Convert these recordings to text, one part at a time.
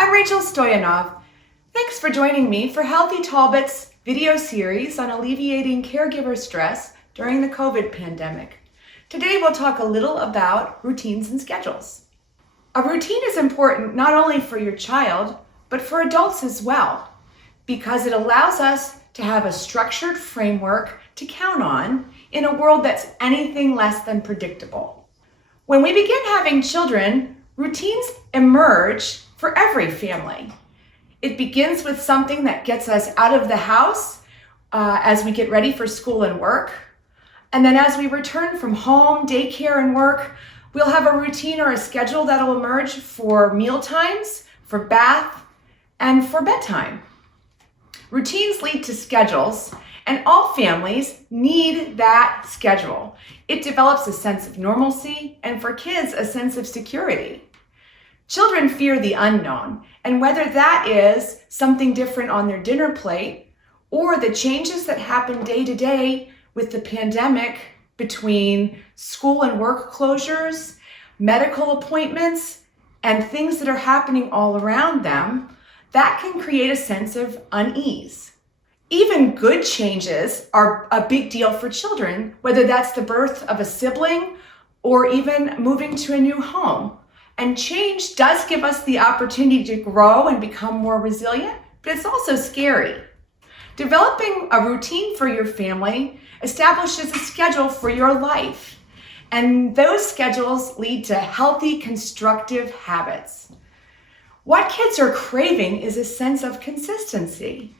I'm Rachel Stoyanov. Thanks for joining me for Healthy Talbot's video series on alleviating caregiver stress during the COVID pandemic. Today we'll talk a little about routines and schedules. A routine is important not only for your child, but for adults as well, because it allows us to have a structured framework to count on in a world that's anything less than predictable. When we begin having children, routines emerge for every family. It begins with something that gets us out of the house as we get ready for school and work. And then as we return from home, daycare, and work, we'll have a routine or a schedule that'll emerge for meal times, for bath, and for bedtime. Routines lead to schedules, and all families need that schedule. It develops a sense of normalcy, and for kids, a sense of security. Children fear the unknown, and whether that is something different on their dinner plate or the changes that happen day to day with the pandemic between school and work closures, medical appointments, and things that are happening all around them, that can create a sense of unease. Even good changes are a big deal for children, whether that's the birth of a sibling or even moving to a new home. And change does give us the opportunity to grow and become more resilient, but it's also scary. Developing a routine for your family establishes a schedule for your life, and those schedules lead to healthy, constructive habits. What kids are craving is a sense of consistency.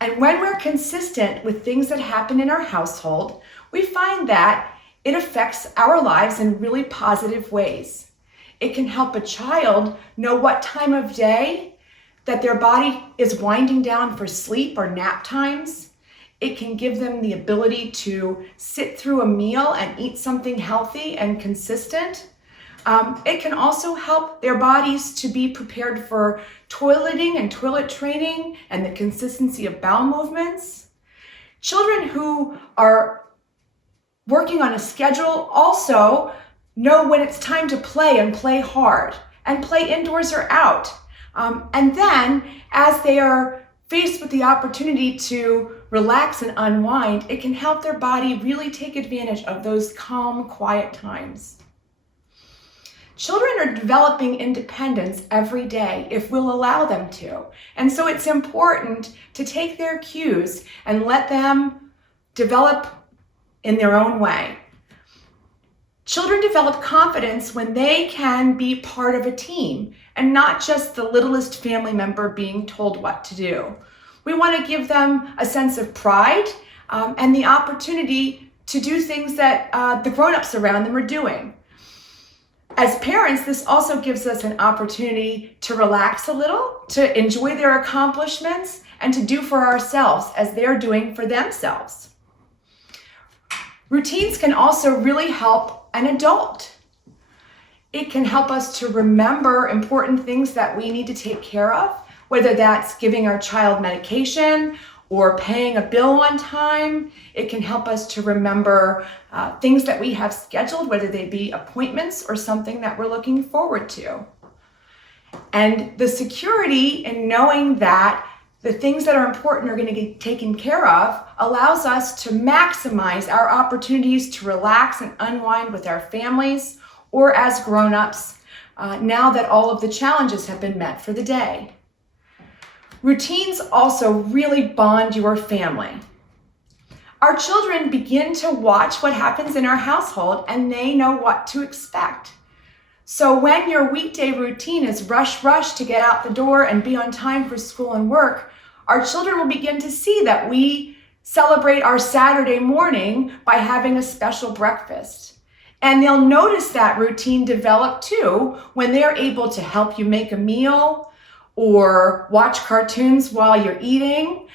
And when we're consistent with things that happen in our household, we find that it affects our lives in really positive ways. It can help a child know what time of day that their body is winding down for sleep or nap times. It can give them the ability to sit through a meal and eat something healthy and consistent. It can also help their bodies to be prepared for toileting and toilet training and the consistency of bowel movements. Children who are working on a schedule also know when it's time to play and play hard, and play indoors or out. And then as they are faced with the opportunity to relax and unwind, it can help their body really take advantage of those calm, quiet times. Children are developing independence every day if we'll allow them to. And so it's important to take their cues and let them develop in their own way. Children develop confidence when they can be part of a team and not just the littlest family member being told what to do. We want to give them a sense of pride and the opportunity to do things that the grown-ups around them are doing. As parents, this also gives us an opportunity to relax a little, to enjoy their accomplishments, and to do for ourselves as they're doing for themselves. Routines can also really help an adult. It can help us to remember important things that we need to take care of, whether that's giving our child medication or paying a bill on time. It can help us to remember things that we have scheduled, whether they be appointments or something that we're looking forward to. And the security in knowing that the things that are important are going to get taken care of allows us to maximize our opportunities to relax and unwind with our families or as grown-ups now that all of the challenges have been met for the day. Routines also really bond your family. Our children begin to watch what happens in our household and they know what to expect. So when your weekday routine is rush to get out the door and be on time for school and work, our children will begin to see that we celebrate our Saturday morning by having a special breakfast. And they'll notice that routine develop too when they're able to help you make a meal or watch cartoons while you're eating,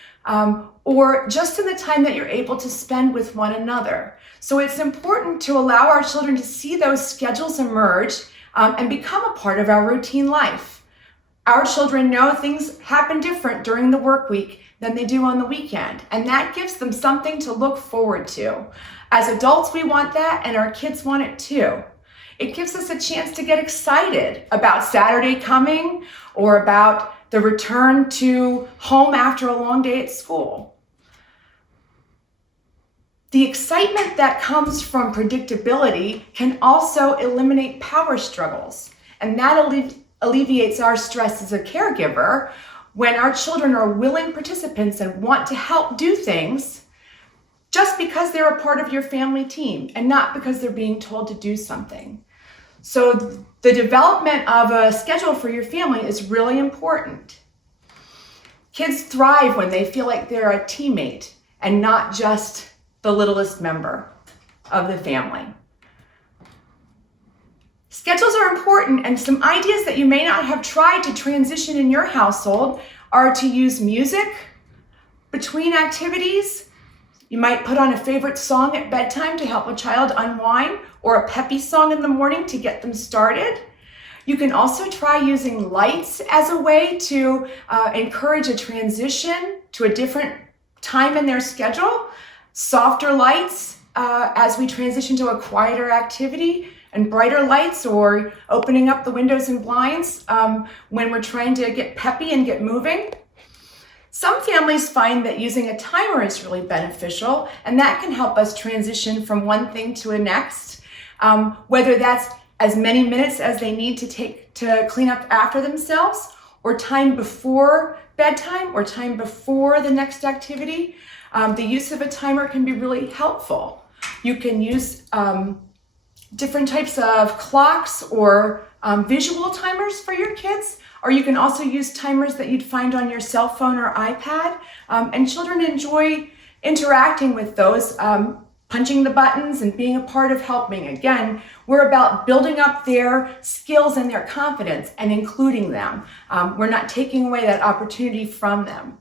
or just in the time that you're able to spend with one another. So it's important to allow our children to see those schedules emerge and become a part of our routine life. Our children know things happen different during the work week than they do on the weekend, and that gives them something to look forward to. As adults, we want that, and our kids want it too. It gives us a chance to get excited about Saturday coming or about the return to home after a long day at school. The excitement that comes from predictability can also eliminate power struggles, and that alleviates our stress as a caregiver when our children are willing participants and want to help do things just because they're a part of your family team and not because they're being told to do something. So the development of a schedule for your family is really important. Kids thrive when they feel like they're a teammate and not just the littlest member of the family. Schedules are important, and some ideas that you may not have tried to transition in your household are to use music between activities. You might put on a favorite song at bedtime to help a child unwind, or a peppy song in the morning to get them started. You can also try using lights as a way to encourage a transition to a different time in their schedule. Softer lights as we transition to a quieter activity, and brighter lights or opening up the windows and blinds when we're trying to get peppy and get moving. Some families find that using a timer is really beneficial, and that can help us transition from one thing to the next, whether that's as many minutes as they need to take to clean up after themselves, or time before bedtime, or time before the next activity. The use of a timer can be really helpful. You can use different types of clocks or visual timers for your kids, or you can also use timers that you'd find on your cell phone or iPad. And children enjoy interacting with those, punching the buttons and being a part of helping. Again, we're about building up their skills and their confidence and including them. We're not taking away that opportunity from them.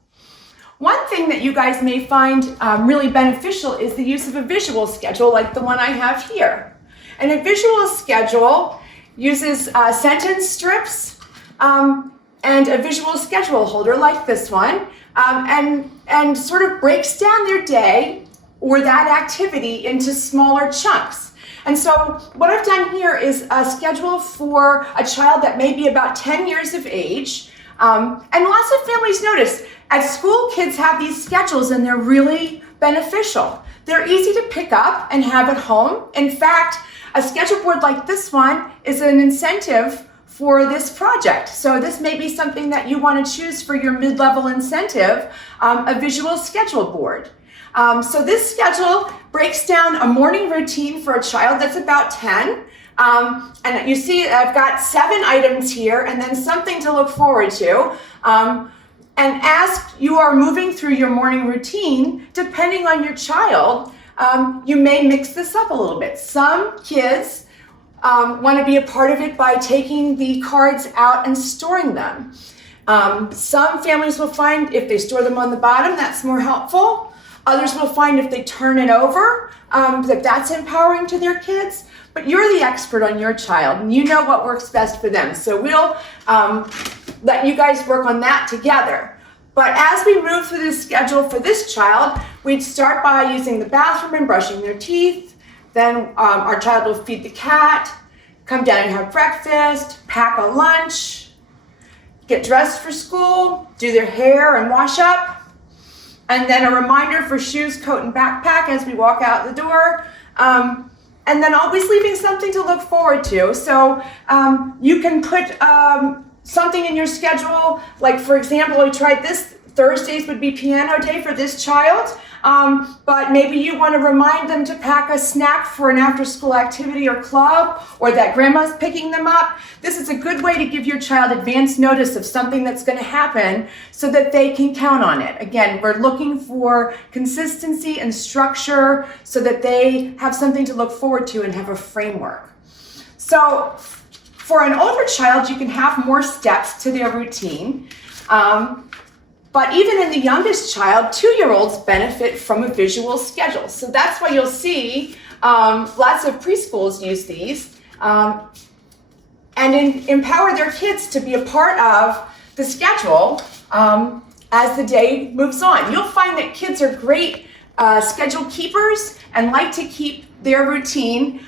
One thing that you guys may find really beneficial is the use of a visual schedule like the one I have here. And a visual schedule uses sentence strips and a visual schedule holder like this one, and sort of breaks down their day or that activity into smaller chunks. And so what I've done here is a schedule for a child that may be about 10 years of age. And lots of families notice at school kids have these schedules and they're really beneficial. They're easy to pick up and have at home. In fact, a schedule board like this one is an incentive for this project. So this may be something that you want to choose for your mid-level incentive, a visual schedule board. So this schedule breaks down a morning routine for a child that's about 10. And you see I've got 7 items here and then something to look forward to. And as you are moving through your morning routine, depending on your child, you may mix this up a little bit. Some kids want to be a part of it by taking the cards out and storing them. Some families will find if they store them on the bottom, that's more helpful. Others will find if they turn it over, that's empowering to their kids. But you're the expert on your child, and you know what works best for them. So we'll let you guys work on that together. But as we move through this schedule for this child, we'd start by using the bathroom and brushing their teeth. Then our child will feed the cat, come down and have breakfast, pack a lunch, get dressed for school, do their hair and wash up, and then a reminder for shoes, coat, and backpack as we walk out the door. And then always leaving something to look forward to. So you can put something in your schedule, like for example, I tried this, Thursdays would be piano day for this child, but maybe you want to remind them to pack a snack for an after-school activity or club, or that grandma's picking them up. This is a good way to give your child advance notice of something that's going to happen so that they can count on it. Again, we're looking for consistency and structure so that they have something to look forward to and have a framework. So for an older child, you can have more steps to their routine. But even in the youngest child, 2-year-olds benefit from a visual schedule. So that's why you'll see lots of preschools use these and empower their kids to be a part of the schedule as the day moves on. You'll find that kids are great schedule keepers and like to keep their routine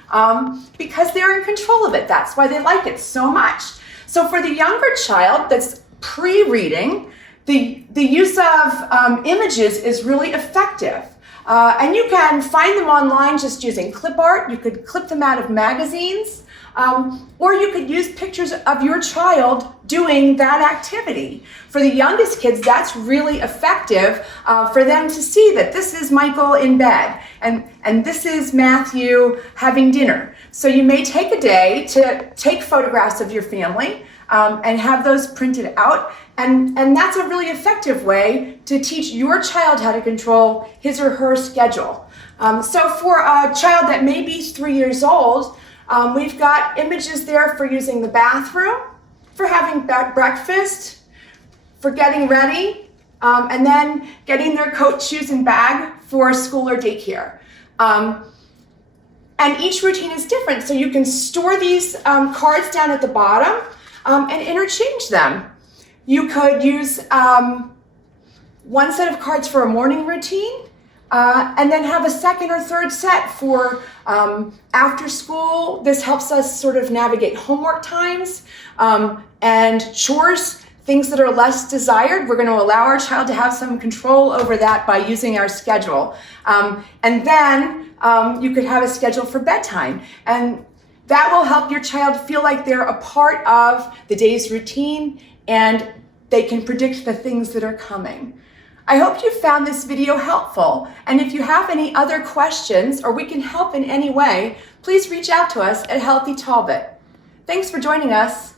because they're in control of it. That's why they like it so much. So for the younger child that's pre-reading, the use of images is really effective. And you can find them online just using clip art. You could clip them out of magazines, or you could use pictures of your child doing that activity. For the youngest kids, that's really effective for them to see that this is Michael in bed and this is Matthew having dinner. So you may take a day to take photographs of your family and have those printed out. And that's a really effective way to teach your child how to control his or her schedule. So for a child that may be 3 years old, we've got images there for using the bathroom, for having breakfast, for getting ready, and then getting their coat, shoes, and bag for school or daycare. And each routine is different, so you can store these cards down at the bottom and interchange them. You could use one set of cards for a morning routine, and then have a second or third set for after school. This helps us sort of navigate homework times and chores, things that are less desired. We're going to allow our child to have some control over that by using our schedule. And then you could have a schedule for bedtime. And that will help your child feel like they're a part of the day's routine and they can predict the things that are coming. I hope you found this video helpful, and if you have any other questions or we can help in any way, please reach out to us at Healthy Talbot. Thanks for joining us.